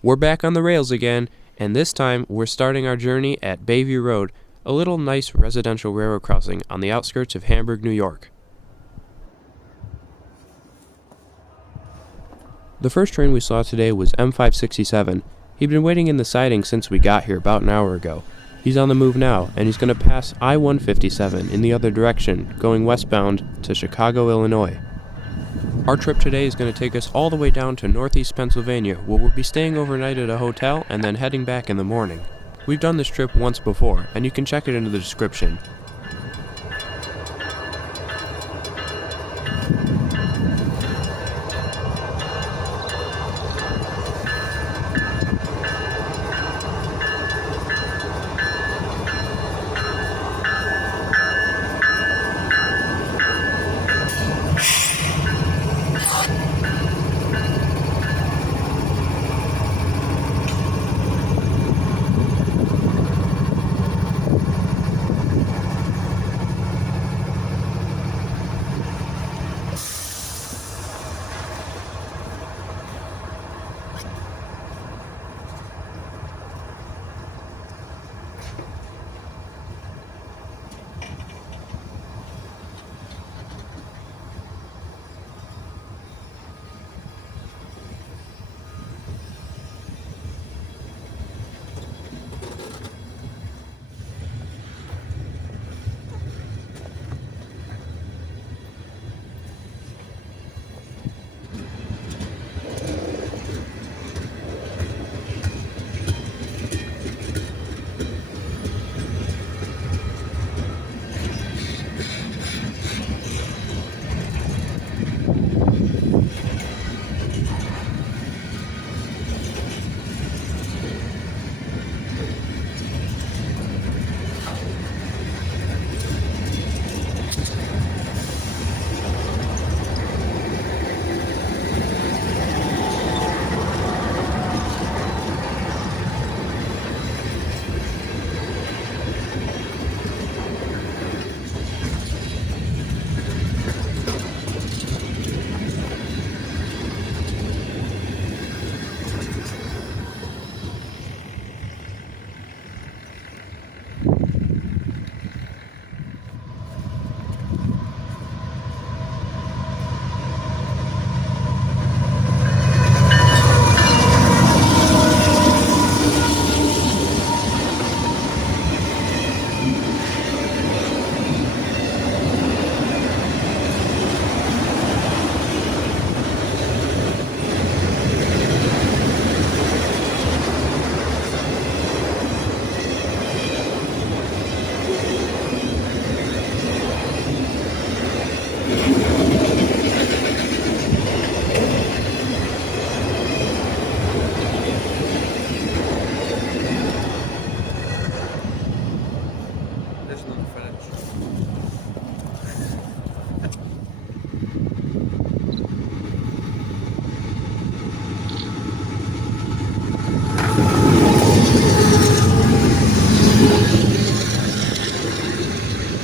We're back on the rails again, and this time we're starting our journey at Bayview Road, a little nice residential railroad crossing on the outskirts of Hamburg, New York. The first train we saw today was M567. He'd been waiting in the siding since we got here about an hour ago. He's on the move now, and he's going to pass I-157 in the other direction, going westbound to Chicago, Illinois. Our trip today is going to take us all the way down to northeast Pennsylvania, where we'll be staying overnight at a hotel and then heading back in the morning. We've done this trip once before, and you can check it in the description.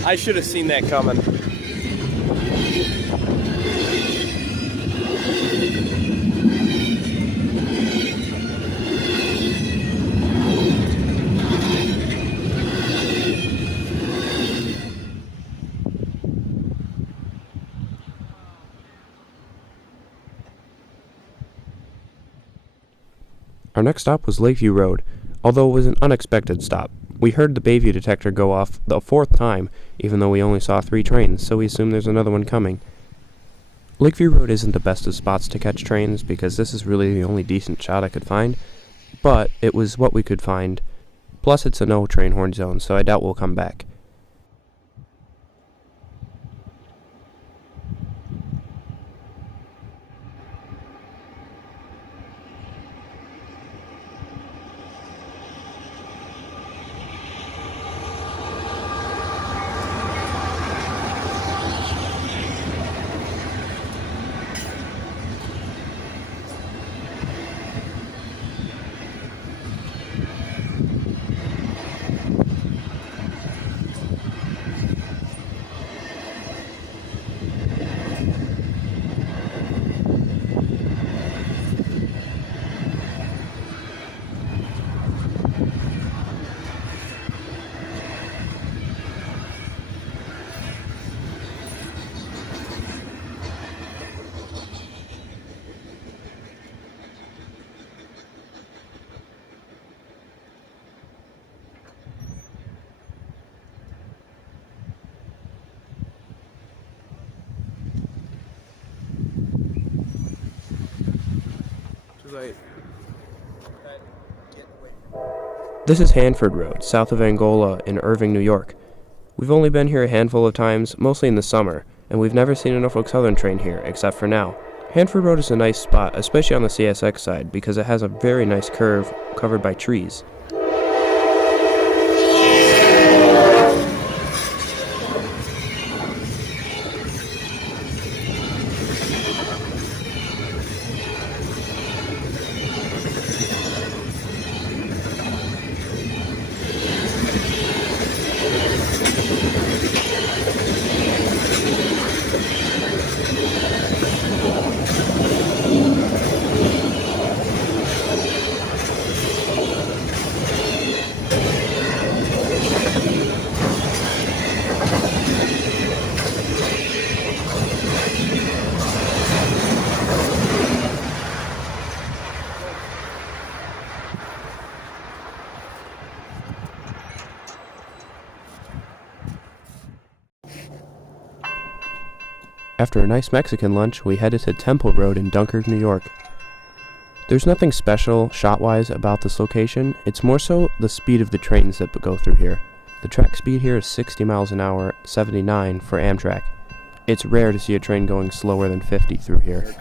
I should have seen that coming. Our next stop was Lakeview Road, although it was an unexpected stop. We heard the Bayview detector go off the fourth time, even though we only saw 3 trains, so we assume there's another one coming. Lakeview Road isn't the best of spots to catch trains, because this is really the only decent shot I could find, but it was what we could find. Plus it's a no train horn zone, so I doubt we'll come back. Right. This is Hanford Road, south of Angola in Irving, New York. We've only been here a handful of times, mostly in the summer, and we've never seen a Norfolk Southern train here, except for now. Hanford Road is a nice spot, especially on the CSX side, because it has a very nice curve covered by trees. After a nice Mexican lunch, we headed to Temple Road in Dunkirk, New York. There's nothing special, shot-wise, about this location. It's more so the speed of the trains that go through here. The track speed here is 60 miles an hour, 79 for Amtrak. It's rare to see a train going slower than 50 through here.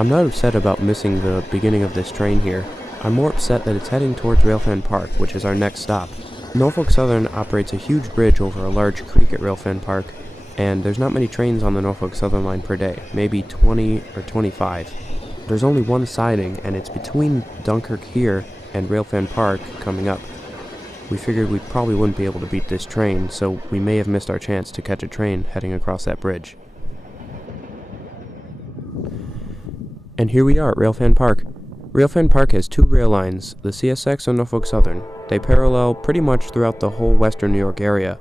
I'm not upset about missing the beginning of this train here. I'm more upset that it's heading towards Railfan Park, which is our next stop. Norfolk Southern operates a huge bridge over a large creek at Railfan Park, and there's not many trains on the Norfolk Southern line per day, maybe 20 or 25. There's only one siding, and it's between Dunkirk here and Railfan Park coming up. We figured we probably wouldn't be able to beat this train, so we may have missed our chance to catch a train heading across that bridge. And here we are at Railfan Park. Railfan Park has two rail lines, the CSX and Norfolk Southern. They parallel pretty much throughout the whole western New York area.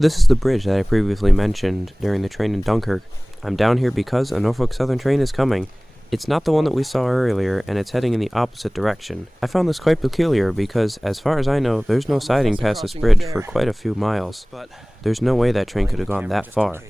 This is the bridge that I previously mentioned during the train in Dunkirk. I'm down here because a Norfolk Southern train is coming. It's not the one that we saw earlier, and it's heading in the opposite direction. I found this quite peculiar because, as far as I know, there's no siding past this bridge for quite a few miles. There's no way that train could have gone that far.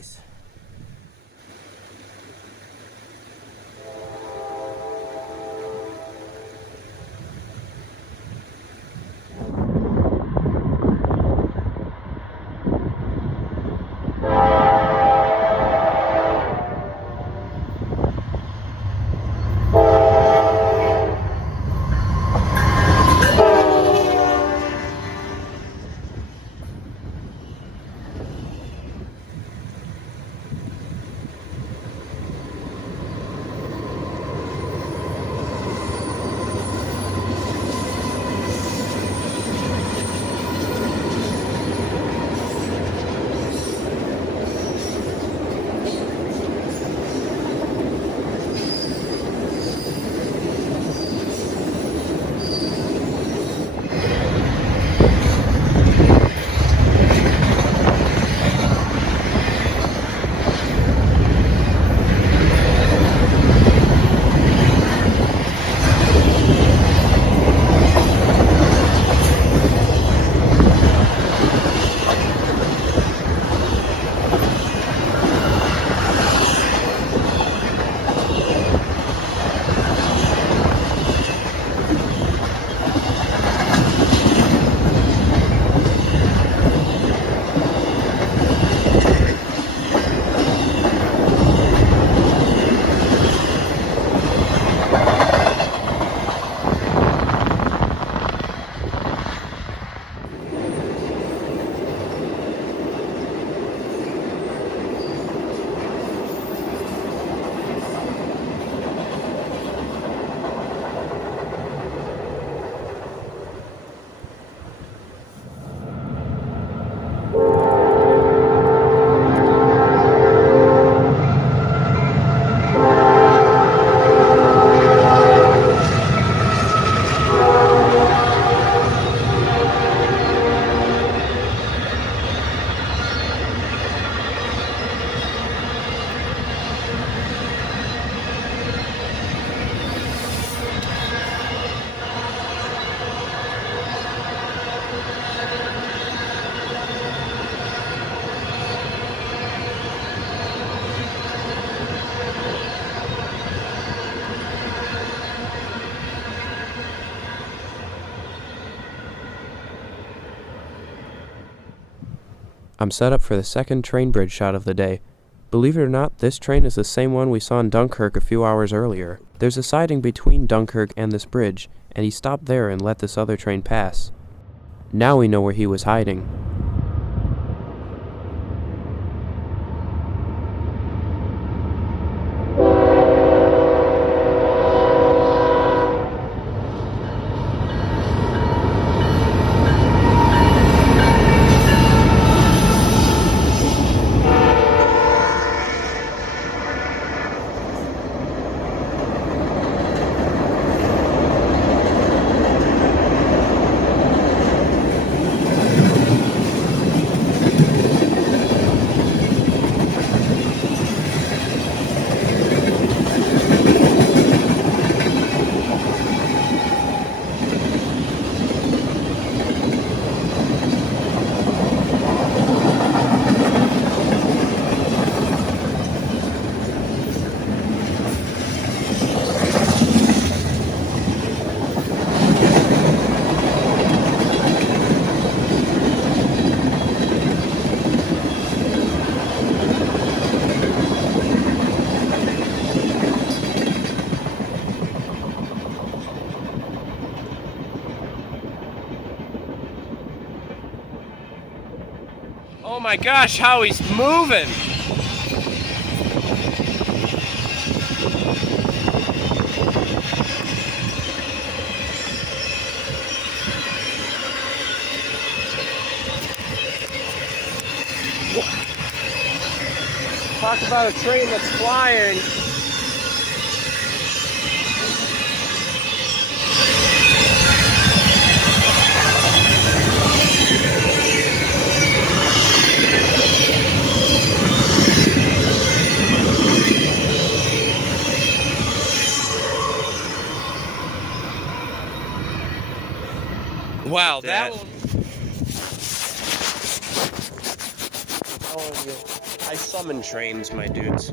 I'm set up for the second train bridge shot of the day. Believe it or not, this train is the same one we saw in Dunkirk a few hours earlier. There's a siding between Dunkirk and this bridge, and he stopped there and let this other train pass. Now we know where he was hiding. Oh my gosh, how he's moving! Talk about a train that's flying. Wow, that one. Oh, yeah. I summon trains, my dudes.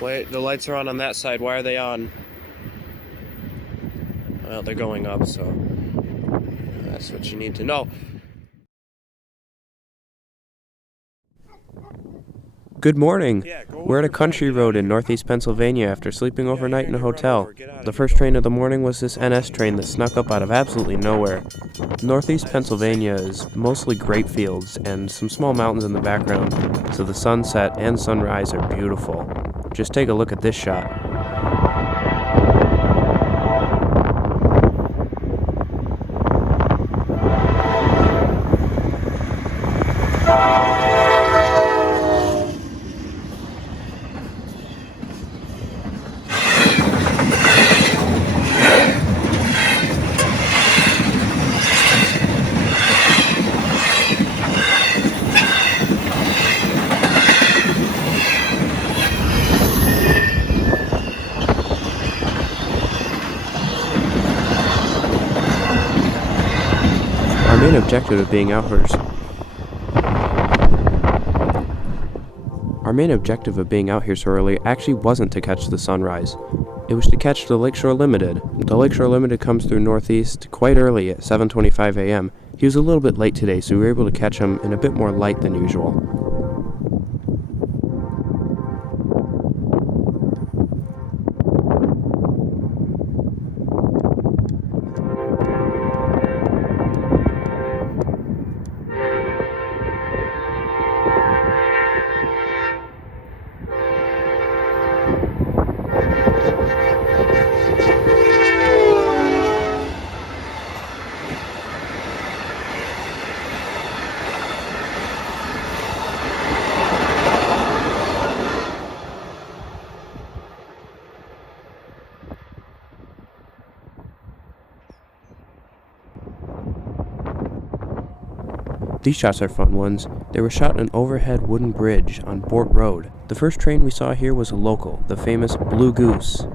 Wait, the lights are on that side. Why are they on? Well, they're going up, so that's what you need to know. Good morning. We're at a country road in northeast Pennsylvania after sleeping overnight in a hotel. The first train of the morning was this NS train that snuck up out of absolutely nowhere. Northeast Pennsylvania is mostly grape fields and some small mountains in the background, so the sunset and sunrise are beautiful. Just take a look at this shot. Our main objective of being out here so early actually wasn't to catch the sunrise. It was to catch the Lakeshore Limited. The Lakeshore Limited comes through Northeast quite early at 7:25 a.m. He was a little bit late today, so we were able to catch him in a bit more light than usual. These shots are fun ones. They were shot in an overhead wooden bridge on Bort Road. The first train we saw here was a local, the famous Blue Goose.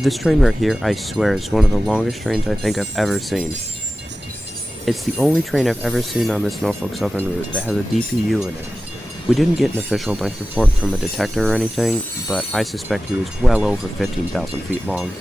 This train right here, I swear, is one of the longest trains I think I've ever seen. It's the only train I've ever seen on this Norfolk Southern route that has a DPU in it. We didn't get an official length report from a detector or anything, but I suspect he was well over 15,000 feet long.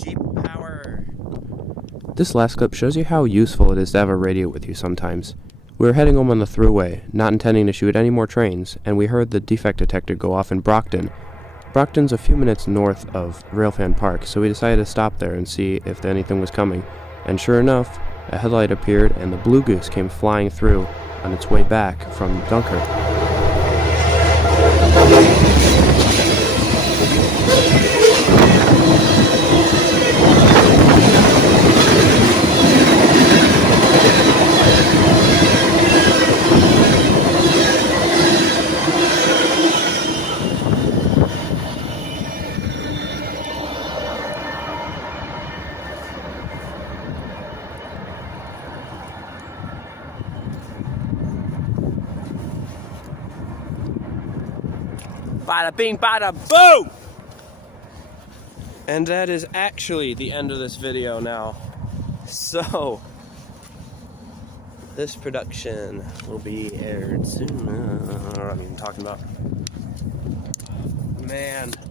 Jeep power. This last clip shows you how useful it is to have a radio with you sometimes. We were heading home on the thruway, not intending to shoot any more trains, and we heard the defect detector go off in Brockton. Brockton's a few minutes north of Railfan Park, so we decided to stop there and see if anything was coming. And sure enough, a headlight appeared and the Blue Goose came flying through on its way back from Dunkirk. Bada bing, bada boom! And that is actually the end of this video now. So, this production will be aired soon. I don't know what I'm even talking about. Man.